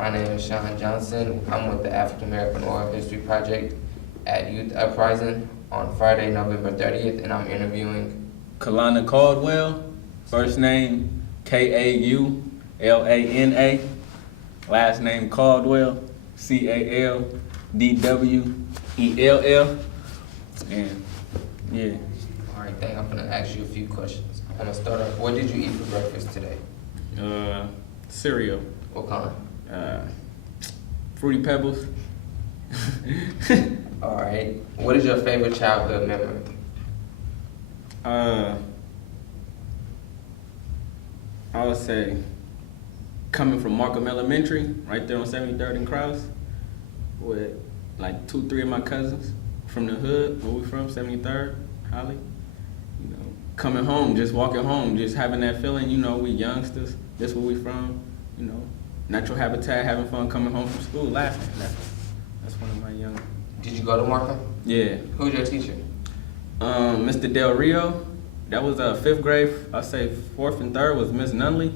My name is Sean Johnson. I'm with the African American Oral History Project at Youth Uprising on Friday, November 30th, and I'm interviewing Kalana Caldwell, first name Kaulana, last name Caldwell, Caldwell, and yeah. All right, I'm gonna ask you a few questions. I'm gonna start off. What did you eat for breakfast today? Cereal, What kind? Fruity Pebbles. All right. What is your favorite childhood memory? I would say coming from Markham Elementary, right there on 73rd and Cross, with like 2-3 of my cousins from the hood, where we from, 73rd, Holly. You know, coming home, just walking home, just having that feeling, you know, we youngsters, this where we from, you know, natural habitat, having fun coming home from school, laughing. That's one of my young. Did you go to Markham? Yeah. Who's your teacher? Mr. Del Rio, that was 5th grade. I say 4th and 3rd was Miss Nunley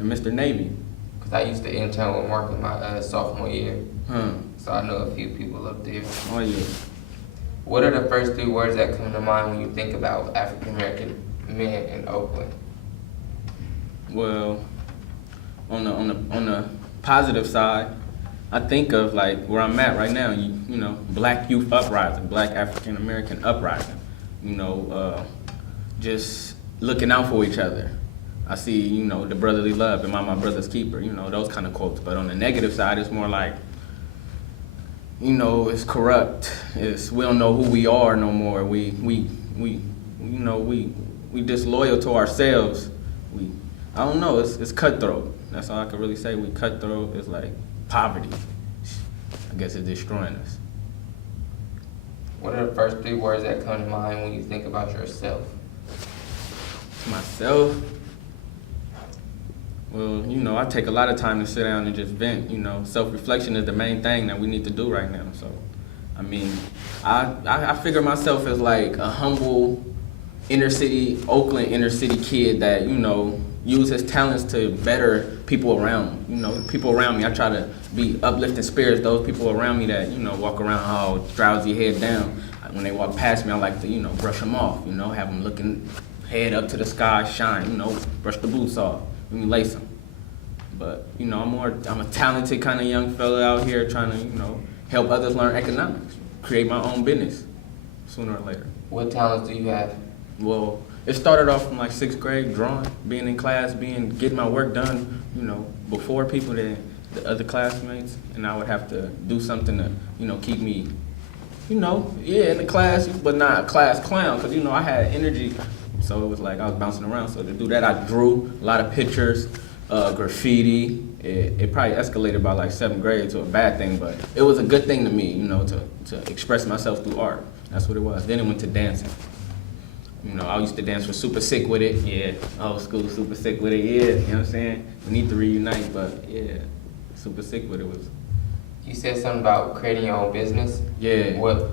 and Mr. Navy. Because I used to intern with Markham my sophomore year. Huh. So I know a few people up there. Oh yeah. What are the first 3 words that come to mind when you think about African American men in Oakland? Well, on the positive side, I think of like where I'm at right now. You know, Black Youth Uprising, Black African American Uprising. You know, just looking out for each other. I see, you know, the brotherly love, am I my brother's keeper? You know, those kind of quotes. But on the negative side, it's more like, you know, it's corrupt. It's we don't know who we are no more. We disloyal to ourselves. I don't know. It's cutthroat. That's all I can really say. We cutthroat. It's like poverty. I guess it's destroying us. What are the first 3 words that come to mind when you think about yourself? Myself. Well, you know, I take a lot of time to sit down and just vent. You know, self-reflection is the main thing that we need to do right now. So, I mean, I figure myself as like a humble Oakland inner city kid that, you know, use his talents to better people around me. You know, people around me, I try to be uplifting spirits. Those people around me that, you know, walk around all drowsy, head down. When they walk past me, I like to, you know, brush them off. You know, have them looking head up to the sky, shine. You know, brush the boots off. Let me lace them. But, you know, I'm a talented kind of young fella out here trying to, you know, help others learn economics, create my own business sooner or later. What talents do you have? Well, it started off from like 6th grade, drawing, being in class, getting my work done, you know, before people, the other classmates, and I would have to do something to, you know, keep me, you know, in the class, but not a class clown, because, you know, I had energy, so it was like I was bouncing around. So to do that, I drew a lot of pictures, graffiti. It probably escalated by like 7th grade to a bad thing, but it was a good thing to me, you know, to express myself through art. That's what it was. Then it went to dancing. You know, I used to dance for Super Sick with it. Yeah, old school Super Sick with it. Yeah, you know what I'm saying? We need to reunite, but yeah, Super Sick with it was. You said something about creating your own business. Yeah. What?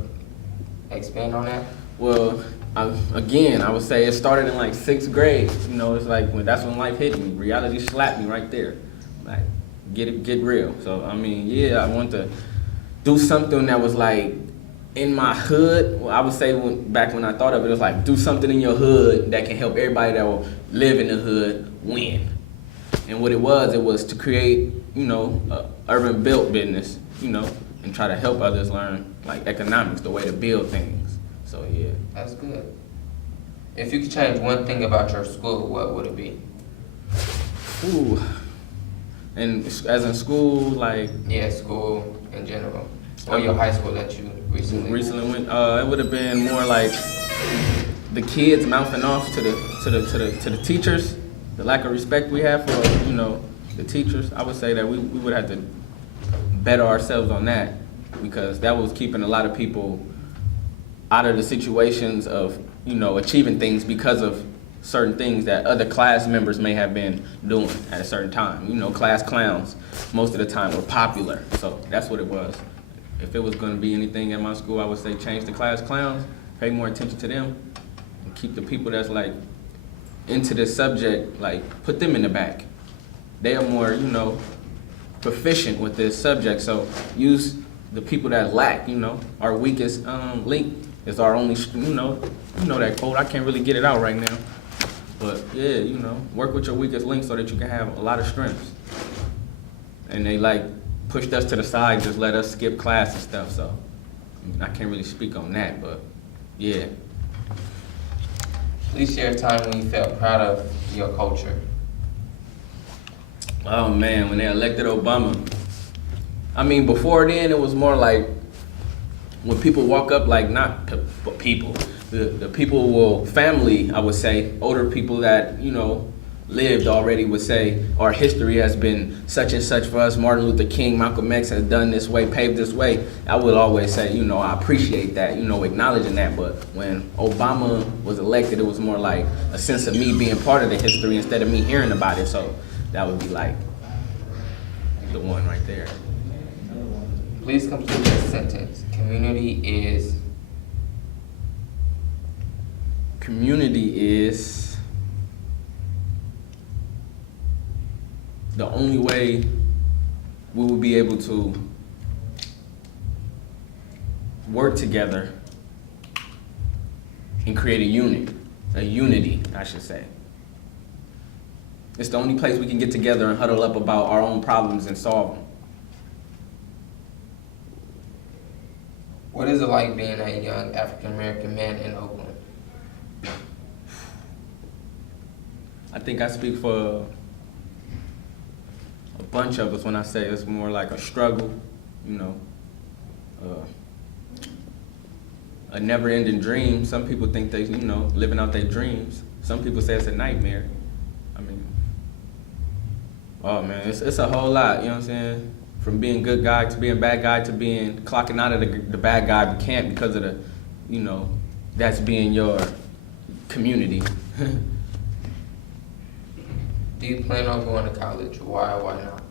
Expand on that. Well, I would say it started in like 6th grade. You know, it's like that's when life hit me. Reality slapped me right there. Like, get real. So I mean, yeah, I wanted to do something that was like in my hood. Well, I would say back when I thought of it, it was like do something in your hood that can help everybody that will live in the hood win. And what it was to create, you know, a urban built business, you know, and try to help others learn like economics, the way to build things. So yeah. That's good. If you could change one thing about your school, what would it be? Ooh. And as in school, like. Yeah, school in general, or your high school that you recently went. It would have been more like the kids mouthing off to the teachers, the lack of respect we have for, you know, the teachers. I would say that we would have to better ourselves on that, because that was keeping a lot of people out of the situations of, you know, achieving things because of certain things that other class members may have been doing at a certain time. You know, class clowns most of the time were popular, so that's what it was. If it was going to be anything in my school, I would say change the class clowns, pay more attention to them, and keep the people that's like into this subject, like put them in the back. They are more, you know, proficient with this subject. So use the people that lack, our weakest link is our only, you know that quote. I can't really get it out right now. But yeah, work with your weakest link so that you can have a lot of strengths. And they pushed us to the side, just let us skip class and stuff. So I can't really speak on that, but yeah. Please share a time when you felt proud of your culture. Oh man, when they elected Obama. I mean, before then it was more like when people walk up, not people, the people, family, I would say, older people that, lived already would say, our history has been such and such for us. Martin Luther King, Malcolm X has done this way, paved this way. I would always say, I appreciate that, acknowledging that. But when Obama was elected, it was more like a sense of me being part of the history instead of me hearing about it. So that would be like the one right there. Please complete this sentence. Community is the only way we will be able to work together and create a unity, I should say. It's the only place we can get together and huddle up about our own problems and solve them. What is it like being a young African-American man in Oakland? I think I speak for a bunch of us when I say it's more like a struggle, a never-ending dream. Some people think they, living out their dreams. Some people say it's a nightmare. I mean, oh man, it's a whole lot, you know what I'm saying? From being good guy to being bad guy to being clocking out of the bad guy but can't because of the, that's being your community. Do you plan on going to college? Why not?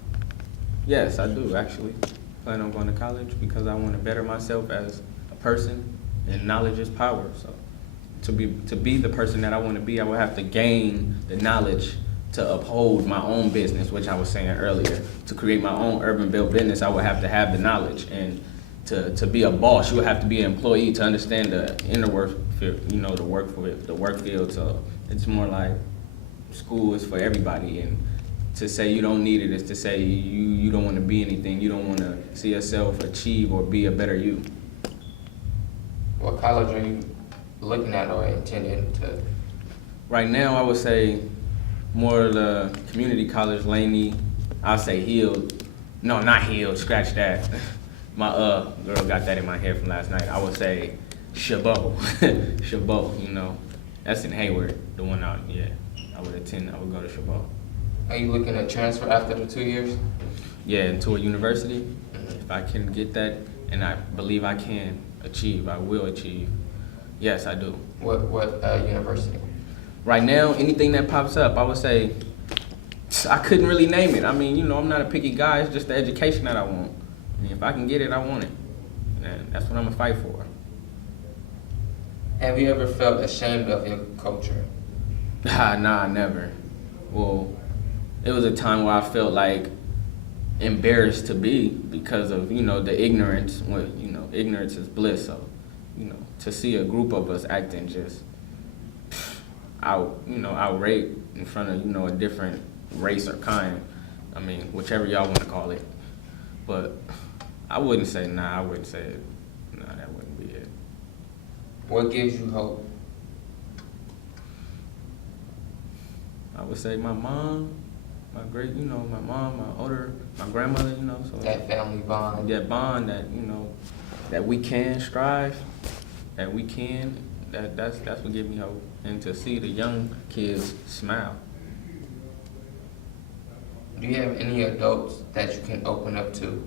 Yes, I do actually. Plan on going to college because I want to better myself as a person, and knowledge is power. So to be the person that I want to be, I will have to gain the knowledge to uphold my own business, which I was saying earlier. To create my own urban built business, I would have to have the knowledge. And to be a boss, you would have to be an employee to understand the inner work field, the work field. So it's more like school is for everybody, and to say you don't need it is to say you don't want to be anything. You don't want to see yourself achieve or be a better you. What college are you looking at or intending to? Right now, I would say more of the community college, Laney. I'll say Heald. No, not Heald. Scratch that. My girl got that in my head from last night. I would say Chabot. Chabot, That's in Hayward. The one out, yeah. I would go to Chabot. Are you looking to transfer after the 2 years? Yeah, into a university. If I can get that, and I believe I will achieve. Yes, I do. What university? Right now, anything that pops up, I would say, I couldn't really name it. I mean, I'm not a picky guy. It's just the education that I want. I mean, if I can get it, I want it. And that's what I'm going to fight for. Have you ever felt ashamed of your culture? Nah, never. Well, it was a time where I felt embarrassed to be because of, the ignorance. Well, ignorance is bliss. So, to see a group of us acting just outraged in front of, a different race or kind. I mean, whichever y'all want to call it. But I wouldn't say it. Nah, that wouldn't be it. What gives you hope? I would say my mom, my grandmother, so. That family bond. That bond that, that we can strive, that's what gives me hope. And to see the young kids smile. Do you have any adults that you can open up to?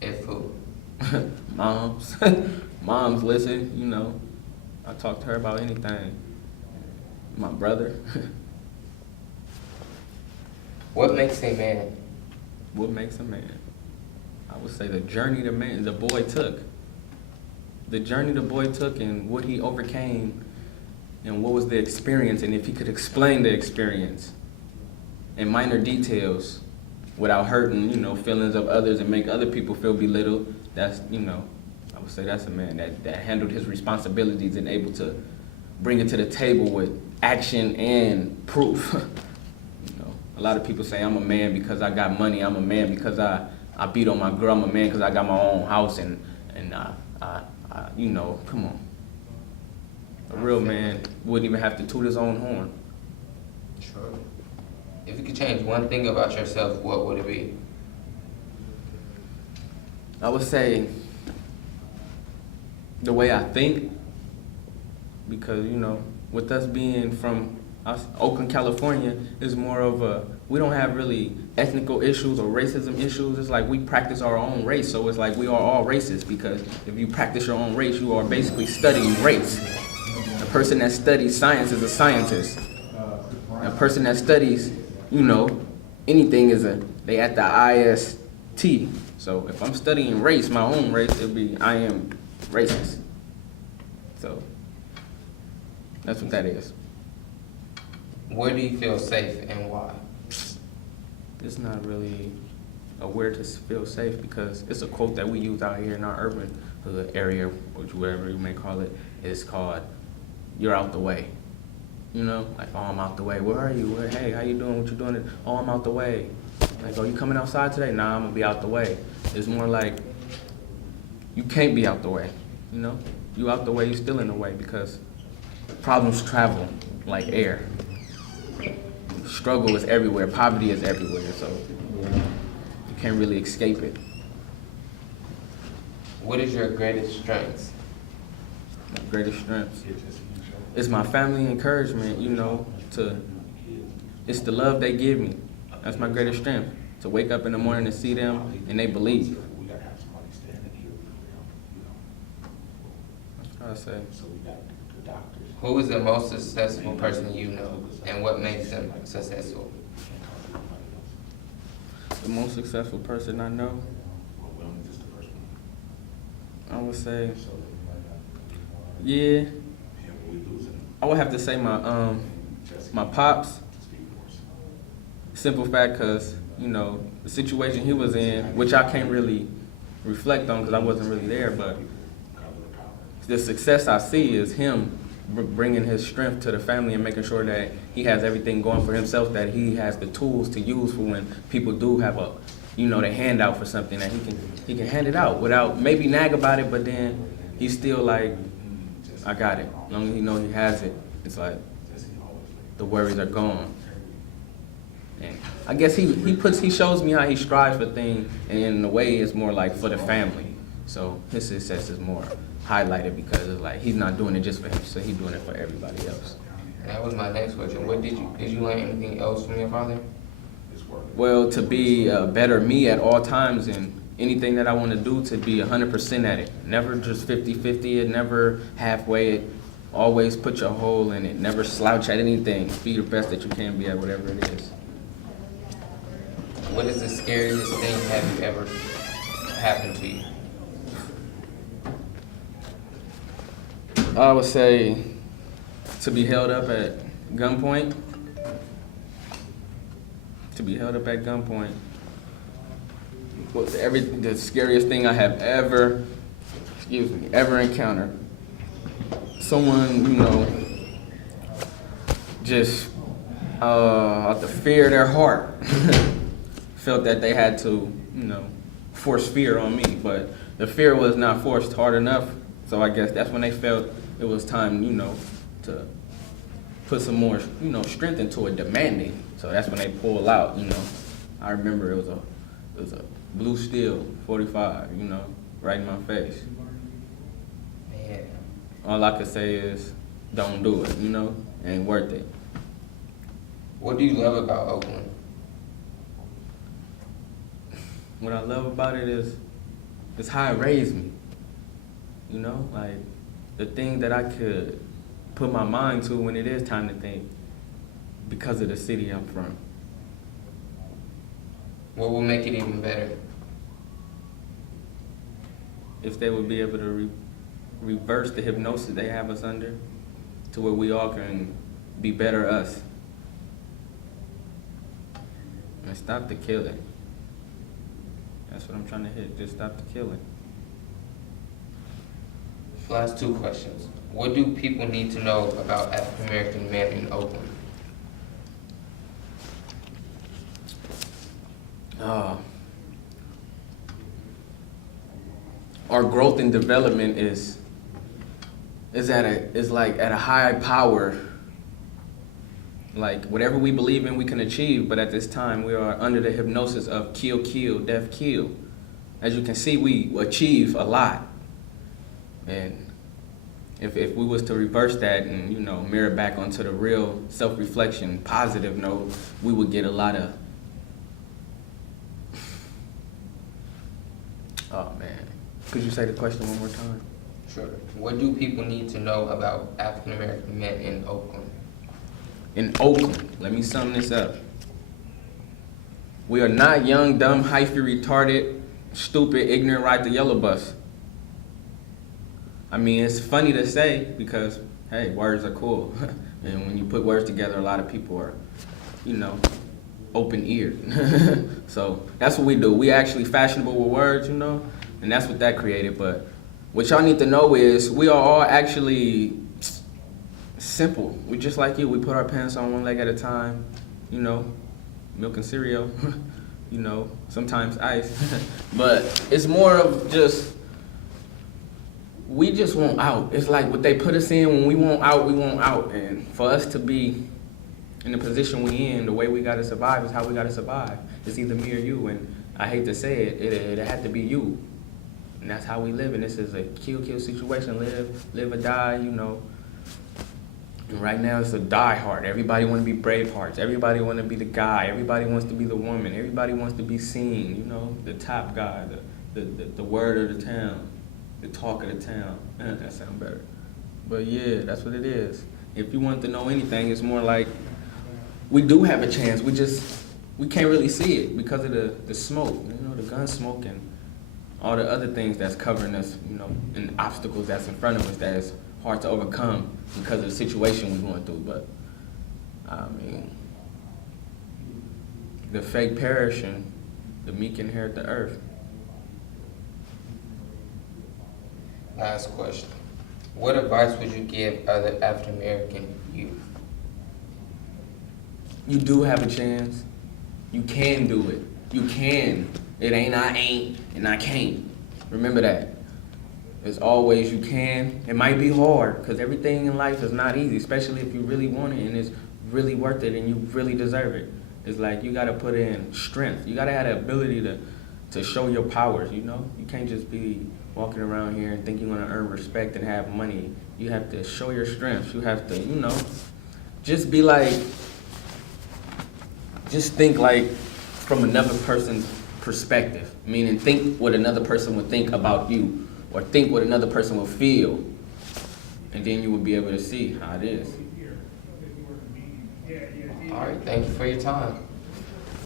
If who? Moms. Moms listen, I talk to her about anything. My brother. What makes a man? What makes a man? I would say the journey the boy took. The journey the boy took and what he overcame and what was the experience, and if he could explain the experience in minor details without hurting, feelings of others and make other people feel belittled. That's, I would say that's a man that handled his responsibilities and able to bring it to the table with action and proof. A lot of people say I'm a man because I got money. I'm a man because I beat on my girl. I'm a man because I got my own house and come on. A real man wouldn't even have to toot his own horn. Sure. If you could change one thing about yourself, what would it be? I would say the way I think, because, with us being from Oakland, California, is more of we don't have really ethnical issues or racism issues. It's like we practice our own race, so it's like we are all racist, because if you practice your own race, you are basically studying race. A person that studies science is a scientist. A person that studies, anything they at the IST. So if I'm studying race, my own race, it'll be I am racist. So that's what that is. Where do you feel safe and why? It's not really a where to feel safe, because it's a quote that we use out here in our urban area, which whatever you may call it, is called, "You're out the way." Like, "Oh, I'm out the way. Where are you? Hey, how you doing? What you doing? Oh, I'm out the way." Like, "Oh, you coming outside today?" "Nah, I'm gonna be out the way." It's more like you can't be out the way. You out the way, you still in the way, because problems travel like air. Struggle is everywhere. Poverty is everywhere. So you can't really escape it. What is your greatest strength? My greatest strength is my family encouragement, it's the love they give me. That's my greatest strength. To wake up in the morning and see them and they believe. That's what I say. Who is the most successful person you know, and what makes them successful? The most successful person I know, I would say, I would have to say my pops. Simple fact, because, the situation he was in, which I can't really reflect on because I wasn't really there, but the success I see is him bringing his strength to the family and making sure that he has everything going for himself, that he has the tools to use for when people do have they hand out for something, that he can hand it out without maybe nag about it, but then he's still like, "I got it." As long as he knows he has it, it's like the worries are gone. And I guess he shows me how he strives for things, and in a way it's more like for the family. So his success is more highlighted because it's like he's not doing it just for him, so he's doing it for everybody else. That was my next question. What did you learn anything else from your father? Well, to be a better me at all times, and anything that I want to do, to be 100% at it. Never just 50-50 it, never halfway it. Always put your whole in it. Never slouch at anything. Be the best that you can be at whatever it is. What is the scariest thing have you ever happened to you? I would say to be held up at gunpoint. To be held up at gunpoint was the scariest thing I have ever encountered. Someone, just out the fear of their heart, felt that they had to, force fear on me, but the fear was not forced hard enough. So I guess that's when they felt it was time, to put some more, strength into it, demanding. So that's when they pull out, I remember it was a blue steel 45, right in my face. Man. All I could say is, don't do it, ain't worth it. What do you love about Oakland? What I love about it is how it raised me. Like the thing that I could put my mind to when it is time to think, because of the city I'm from. What will make it even better? If they would be able to reverse the hypnosis they have us under, to where we all can be better us. And stop the killing. That's what I'm trying to hit. Just stop the killing. Last two questions. What do people need to know about African American men in Oakland? Our growth and development is like at a high power. Like whatever we believe in, we can achieve. But at this time, we are under the hypnosis of kill, kill, death, kill. As you can see, we achieve a lot. And if we was to reverse that and, you know, mirror back onto the real self-reflection, positive note, we would get a lot of, oh man. Could you say the question one more time? Sure. What do people need to know about African American men in Oakland? In Oakland, let me sum this up. We are not young, dumb, hyphy, retarded, stupid, ignorant, ride the yellow bus. I mean, it's funny to say because, hey, words are cool. And when you put words together, a lot of people are, you know, open-eared. So that's what we do. We actually fashionable with words, you know, and that's what that created. But what y'all need to know is we are all actually simple. We just like you. We put our pants on one leg at a time, you know, milk and cereal, you know, sometimes ice. But it's more of just, we just want out. It's like what they put us in. When we want out, we want out. And for us to be in the position we in, the way we gotta survive is how we gotta survive. It's either me or you. And I hate to say it, it had to be you. And that's how we live. And this is a kill situation. Live or die, you know. And right now it's a die hard. Everybody want to be Bravehearts. Everybody want to be the guy. Everybody wants to be the woman. Everybody wants to be seen, you know, the top guy, the word of the town, the talk of the town. That sounds better. But yeah, that's what it is. If you want to know anything, it's more like we do have a chance. We can't really see it because of the smoke, you know, the gun smoke and all the other things that's covering us, you know, and obstacles that's in front of us that is hard to overcome because of the situation we're going through. But I mean, the fake perish and the meek inherit the earth. Last question. What advice would you give other African American youth? You do have a chance. You can do it. You can. It ain't I ain't and I can't. Remember that. There's always you can. It might be hard because everything in life is not easy, especially if you really want it and it's really worth it and you really deserve it. It's like you got to put in strength. You got to have the ability to show your powers, you know? You can't just be walking around here and think you're going to earn respect and have money. You have to show your strengths. You have to, you know, just be like, just think like from another person's perspective, meaning think what another person would think about you. Or think what another person will feel, and then you will be able to see how it is. All right, thank you for your time.